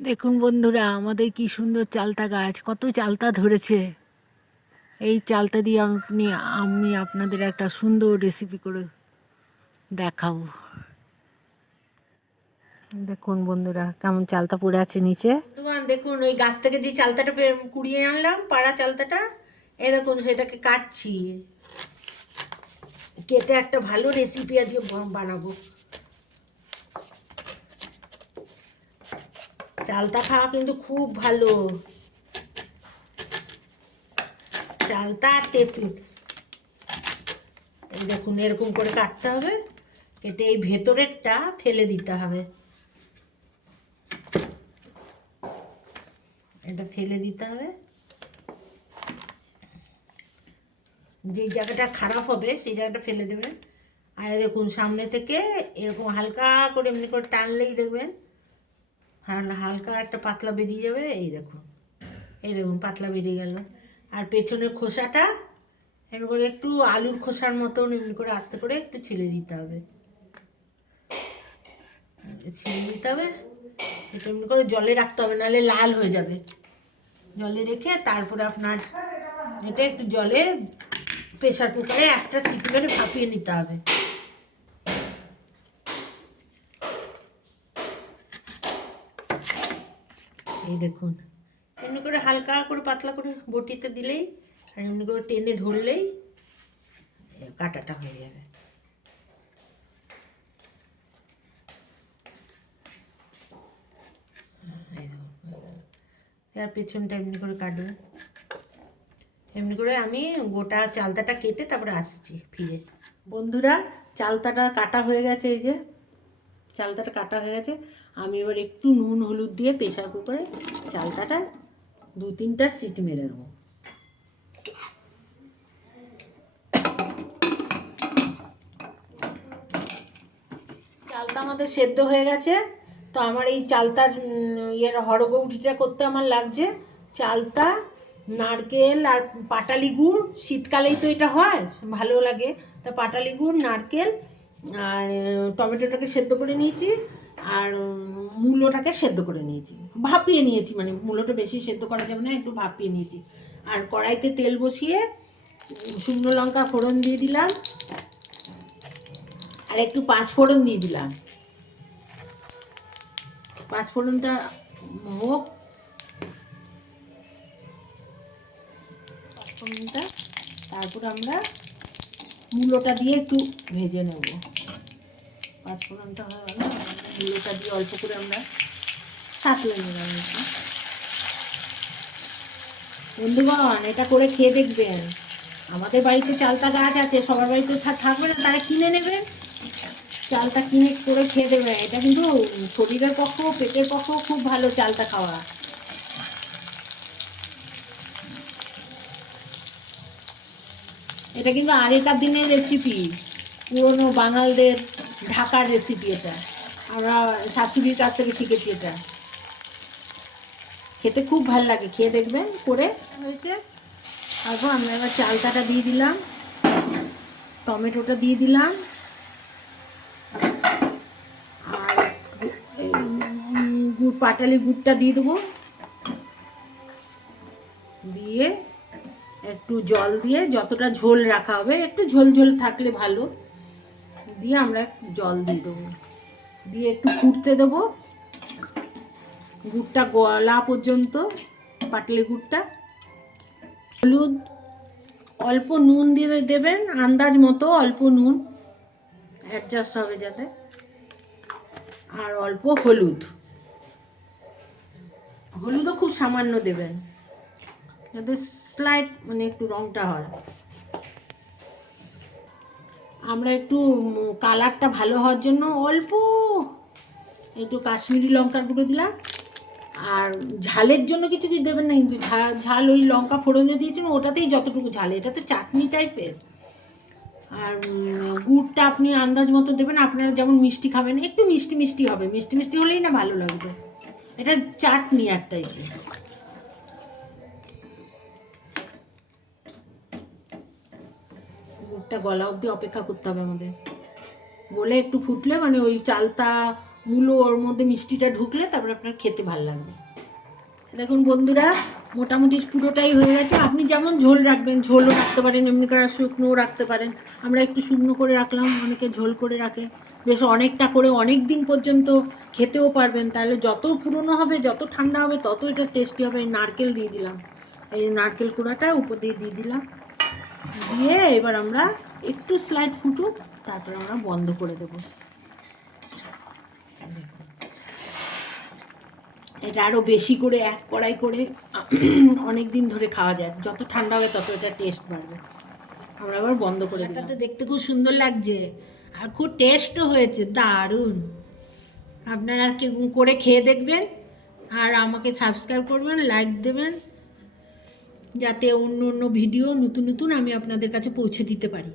দেখুন বন্ধুরা, আমাদের কি সুন্দর চালতা গাছ, কত চালতা ধরেছে। এই চালতা দিয়ে আপনি, আমি আপনাদের একটা সুন্দর রেসিপি করে দেখাবো। দেখুন বন্ধুরা, কেমন চালতা পড়ে আছে নিচে। দেখুন, ওই গাছ থেকে যে চালতাটা কুড়িয়ে আনলাম, পাড়া চালতাটা, এই দেখুন, সেটাকে কাটছি। কেটে একটা ভালো রেসিপি আজকে বানাবো। চালতা খাওয়া কিন্তু খুব ভালো। চালতা আর তেঁতুল। এই দেখুন, এরকম করে কাটতে হবে, কেটে এই ভেতরেরটা ফেলে দিতে হবে। এটা ফেলে দিতে হবে। যে জায়গাটা খারাপ হবে, সেই জায়গাটা ফেলে দেবেন। আর দেখুন, সামনে থেকে এরকম হালকা করে এমনি করে টানলেই দেখবেন হালকা একটা পাতলা বেরিয়ে যাবে, এই দেখুন। এই দেখুন, পাতলা বেরিয়ে গেল। আর পেছনের খোসাটা এমনি করে একটু আলুর খোসার মতন এমনি করে আস্তে করে একটু ছিলে দিতে হবে। ছিলে দিতে হবে, এটা এমনি করে জলে রাখতে হবে, নাহলে লাল হয়ে যাবে। জলে রেখে তারপরে আপনার এটা একটু জলে প্রেশার কুকারে একটা সিটি করে ভাপিয়ে নিতে হবে। এই দেখুন। এমনি করে হালকা করে পাতলা করে বটিতে দিলেই আর এমনি করে টেনে ধরলেই কাটাটা হয়ে যাবে। আর পেছনটা এমনি করে কাটবে। এমনি করে আমি গোটা চালতাটা কেটে তারপরে আসছি ফিরে। বন্ধুরা, চালতাটা কাটা হয়ে গেছে, এই যে। চালতাটা কাটা হয়ে গেছে। আমি এবার একটু নুন, হলুদ দিয়ে প্রেশার কুকারে চালতাটা দু তিনটা সিটি মেরে নেব। চালতা আমাদের সেদ্ধ হয়ে গেছে। তো আমার এই চালতার ইয়ের হরগৌঠিটা করতে আমার লাগছে। চালতা, নারকেল আর পাটালি গুড়, শীতকালেই তো এটা হয়, ভালো লাগে। তা পাটালি গুড়, নারকেল আর টমেটোটাকে সেদ্ধ করে নিয়েছি। আর মূলোটাকে সেদ্ধ করে নিয়েছি। ভাপিয়ে নিয়েছি মানে মূলোটা বেশি সেদ্ধ করা যাবে না, একটু ভাপিয়ে নিয়েছি। আর কড়াইতে তেল বসিয়ে শুকনো লঙ্কা ফোড়ন দিয়ে দিলাম। আর একটু পাঁচ ফোড়ন দিয়ে দিলাম। পাঁচ ফোড়নটা হোক। পাঁচ ফোড়নটা, তারপর আমরা মূলোটা দিয়ে একটু ভেজে নেব। পাঁচ ফোড়নটা হয়ে গেল। দিয়ে অল্প করে আমরা সাঁতলে নিলাম বন্ধুগণ, এটা করে খেয়ে দেখবেন। আমাদের বাড়িতে চালতা গাছ আছে, সবার বাড়িতে থাকবে না, তারা কিনে নেবেন চালটা কিনে করে খেয়ে দেবে। এটা কিন্তু শরীরের পক্ষেও, পেটের পক্ষেও খুব ভালো চালটা খাওয়া। এটা কিন্তু আগেকার দিনের রেসিপি পুরনো বাঙালদের ঢাকার রেসিপি এটা। আমরা শাশুড়ির কাছ থেকে শিখেছি এটা। খেতে খুব ভালো লাগে। খেয়ে দেখবেন, করে হয়েছে। তারপর আমরা এবার চালটাটা দিয়ে দিলাম। টমেটোটা দিয়ে দিলাম। আর গুড়, পাটালি গুড়টা দিয়ে দেবো। দিয়ে একটু জল দিয়ে যতটা ঝোল রাখা হবে, একটু ঝোল ঝোল থাকলে ভালো। দিয়ে আমরা জল দিয়ে দেবো। দিয়ে একটু ফুটতে দেবো। গুড়টা গলা পর্যন্ত পাটালি গুড়টা। হলুদ, অল্প নুন দিয়ে দেবেন, আন্দাজ মতো অল্প নুন। অ্যাডজাস্ট হবে যাতে। আর অল্প হলুদ। হলুদও খুব সামান্য দেবেন। যাতে স্লাইট মানে একটু রঙটা হয়। আমরা একটু কালারটা ভালো হওয়ার জন্য অল্প একটু কাশ্মীরি লঙ্কার গুঁড়ো দিলাম। আর ঝালের জন্য কিছু কিছু দেবেন না কিন্তু ঝাল ওই লঙ্কা ফোড়ন দিয়ে দিয়েছেন ওটাতেই যতটুকু ঝাল এটা তো চাটনি টাইপের আর গুড়টা আপনি আন্দাজ মতো দেবেন, আপনারা যেমন মিষ্টি খাবেন, একটু মিষ্টি মিষ্টি হবে, মিষ্টি মিষ্টি হলেই না ভালো লাগবে। এটা চাটনি এক টাইপের গুড়টা গলা অবধি অপেক্ষা করতে হবে আমাদের। বলে একটু ফুটলে মানে ওই চালতা মূলো ওর মধ্যে মিষ্টিটা ঢুকলে তারপরে আপনার খেতে ভালো লাগবে। দেখুন বন্ধুরা, মোটামুটি পুরোটাই হয়ে গেছে। আপনি যেমন ঝোল রাখবেন, ঝোলও রাখতে পারেন, এমনি করে শুকনোও রাখতে পারেন। আমরা একটু শুকনো করে রাখলাম, অনেকে ঝোল করে রাখে। বেশ অনেকটা করে অনেক দিন পর্যন্ত খেতেও পারবেন। তাহলে যত পুরনো হবে, যত ঠান্ডা হবে তত এটা টেস্টি হবে। নারকেল দিয়ে দিলাম। এই নারকেল কুড়াটা, উপর দিয়ে দিয়ে দিলাম। দিয়ে এবার আমরা একটু স্লাইড ফুটুক, তারপর আমরা বন্ধ করে দেবো। এটা আরও বেশি করে এক কড়াই করে অনেক দিন ধরে খাওয়া যায়। যত ঠান্ডা হবে তত এটা টেস্ট বাড়বে। আমরা আবার বন্ধ করে এটাতে দেখতে খুব সুন্দর লাগছে। আর খুব টেস্টও হয়েছে, দারুণ। আপনারা কি করে খেয়ে দেখবেন? আর আমাকে সাবস্ক্রাইব করবেন লাইক দেবেন। যাতে অন্য অন্য ভিডিও নতুন নতুন আমি আপনাদের কাছে পৌঁছে দিতে পারি।